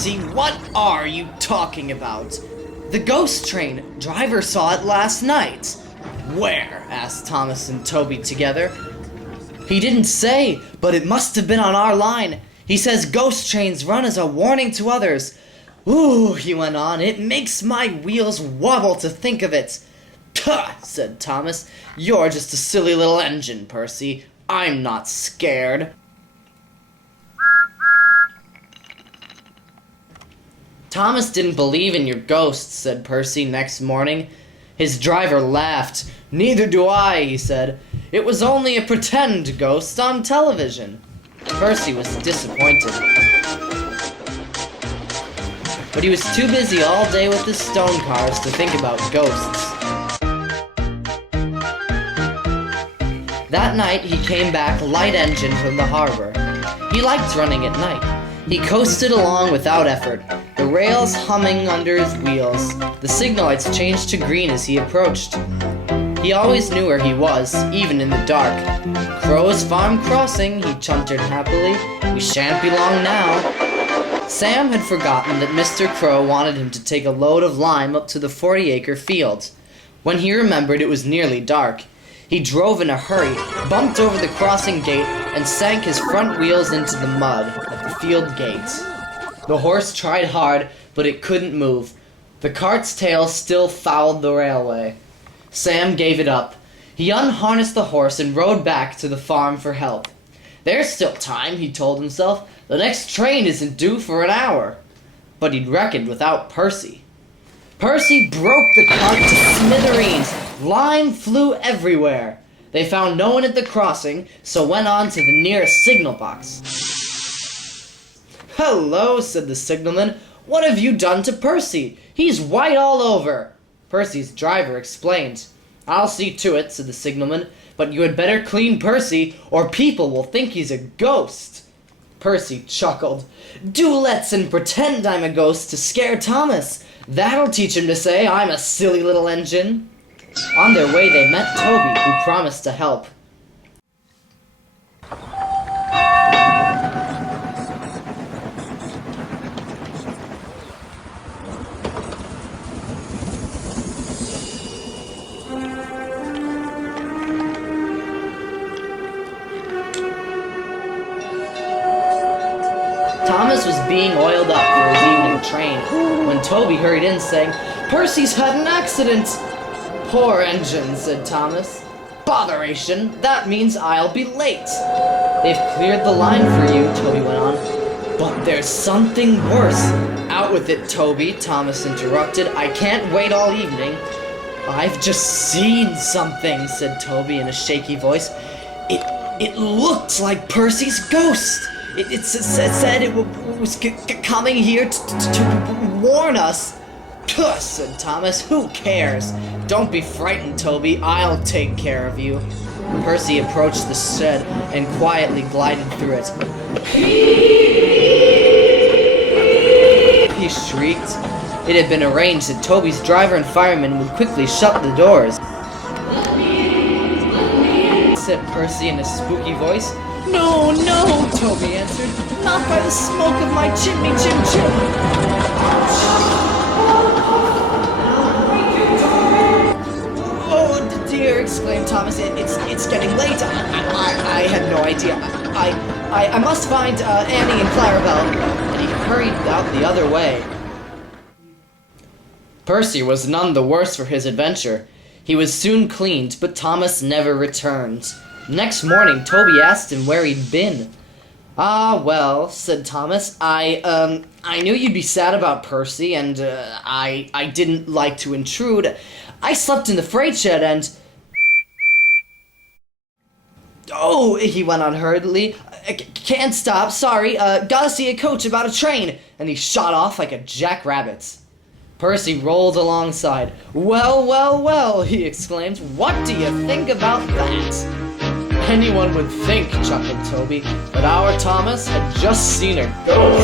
Percy, what are you talking about? The ghost train. Driver saw it last night. Where? Asked Thomas and Toby together. He didn't say, but it must have been on our line. He says ghost trains run as a warning to others. Ooh, he went on, it makes my wheels wobble to think of it. Puh, said Thomas. You're just a silly little engine, Percy. I'm not scared. Thomas didn't believe in your ghosts, said Percy next morning. His driver laughed. Neither do I, he said. It was only a pretend ghost on television. Percy was disappointed. But he was too busy all day with his stone cars to think about ghosts. That night, he came back light-engined from the harbor. He liked running at night. He coasted along without effort, the rails humming under his wheels. The signal lights changed to green as he approached. He always knew where he was, even in the dark. Crow's Farm Crossing, he chuntered happily. We shan't be long now. Sam had forgotten that Mr. Crow wanted him to take a load of lime up to the 40-acre field. When he remembered it was nearly dark, he drove in a hurry, bumped over the crossing gate, and sank his front wheels into the mud at the field gate. The horse tried hard, but it couldn't move. The cart's tail still fouled the railway. Sam gave it up. He unharnessed the horse and rode back to the farm for help. There's still time, he told himself. The next train isn't due for an hour. But he'd reckoned without Percy. Percy broke the cart to smithereens. Lime flew everywhere. They found no one at the crossing, so went on to the nearest signal box. Hello, said the signalman. What have you done to Percy? He's white all over. Percy's driver explained. I'll see to it, said the signalman, but you had better clean Percy, or people will think he's a ghost. Percy chuckled. Do let's and pretend I'm a ghost to scare Thomas. That'll teach him to say I'm a silly little engine. On their way, they met Toby, who promised to help. Thomas was being oiled up for his evening train when Toby hurried in saying, Percy's had an accident! Poor engine, said Thomas. Botheration, that means I'll be late. They've cleared the line for you, Toby went on. But there's something worse. Out with it, Toby, Thomas interrupted. I can't wait all evening. I've just seen something, said Toby in a shaky voice. It looked like Percy's ghost. It said it was coming here to warn us. Puh, said Thomas. Who cares? Don't be frightened, Toby. I'll take care of you. Percy approached the shed and quietly glided through it. He shrieked. It had been arranged that Toby's driver and fireman would quickly shut the doors. Said Percy in a spooky voice. No, no, Toby answered. Not by the smoke of my chimney, chim. Oh, dear, exclaimed Thomas. It's getting late. I had no idea. I must find Annie and Clarabelle. And he hurried out the other way. Percy was none the worse for his adventure. He was soon cleaned, but Thomas never returned. Next morning, Toby asked him where he'd been. Ah, well, said Thomas, I knew you'd be sad about Percy, and, I didn't like to intrude. I slept in the freight shed, and... Oh, he went on hurriedly. Can't stop, sorry, gotta see a coach about a train. And he shot off like a jackrabbit. Percy rolled alongside. Well, well, well, he exclaimed. What do you think about that? Anyone would think, chuckled Toby, but our Thomas had just seen a ghost.